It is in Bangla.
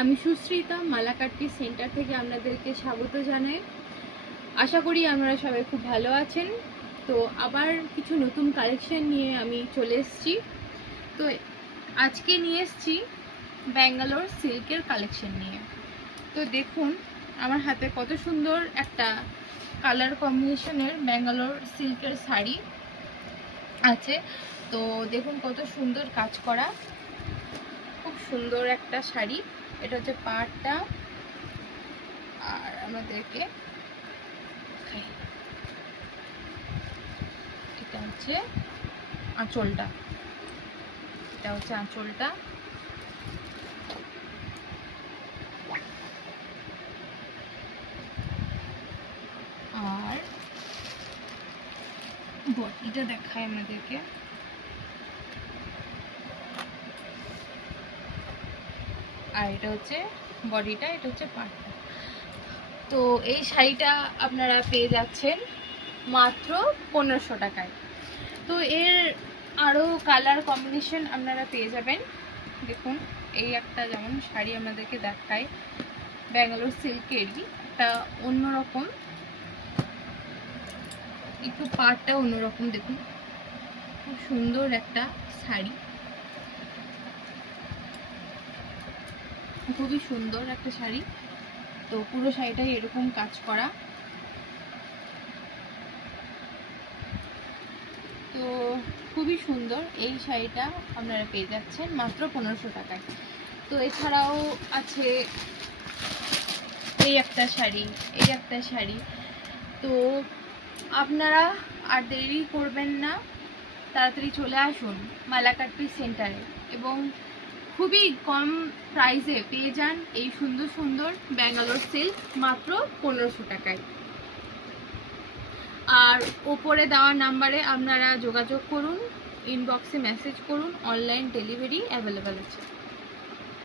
আমি সুশ্রিতা মালাকাট পিস সেন্টার থেকে আপনাদেরকে স্বাগত জানাই। আশা করি আপনারা সবাই খুব ভালো আছেন। তো আবার কিছু নতুন কালেকশন নিয়ে আমি চলে এসেছি। তো আজকে নিয়ে এসেছি ব্যাঙ্গালোর সিল্কের কালেকশন নিয়ে। তো দেখুন আমার হাতে কত সুন্দর একটা কালার কম্বিনেশনের ব্যাঙ্গালোর সিল্কের শাড়ি আছে। তো দেখুন কত সুন্দর কাজ করা, খুব সুন্দর একটা শাড়ি। এটা হচ্ছে পাড়টা, আর আমাদেরকে এটা হচ্ছে আঁচলটা, এটা হচ্ছে আঁচলটা। আর বডিটা দেখায় আমাদেরকে, আর এটা হচ্ছে বডিটা, এটা হচ্ছে পাড়টা। তো এই শাড়িটা আপনারা পেয়ে যাচ্ছেন মাত্র 1500 টাকায়। তো এর আরও কালার কম্বিনেশন আপনারা পেয়ে যাবেন। দেখুন এই একটা যেমন শাড়ি আপনাদেরকে দেখায়, ব্যাঙ্গালোর সিল্কেরই একটা অন্যরকম, একটু পাড়টা অন্যরকম। দেখুন খুব সুন্দর একটা শাড়ি, খুবই সুন্দর একটা শাড়ি। তো পুরো শাড়িটাই এরকম কাজ করা। তো খুবই সুন্দর এই শাড়িটা আপনারা পেয়ে যাচ্ছেন মাত্র 1500 টাকায়। তো এছাড়াও আছে এই একটা শাড়ি, এই একটা শাড়ি। তো আপনারা আর দেরি করবেন না, তাড়াতাড়ি চলে আসুন মালাকাট পিস সেন্টারে এবং খুবই কম প্রাইসে পেয়ে যান এই সুন্দর সুন্দর ব্যাঙ্গালোর সিল্ক মাত্র 1500 টাকায়। আর ওপরে দেওয়া নাম্বারে আপনারা যোগাযোগ করুন, ইনবক্সে মেসেজ করুন, অনলাইন ডেলিভারি অ্যাভেলেবেল আছে।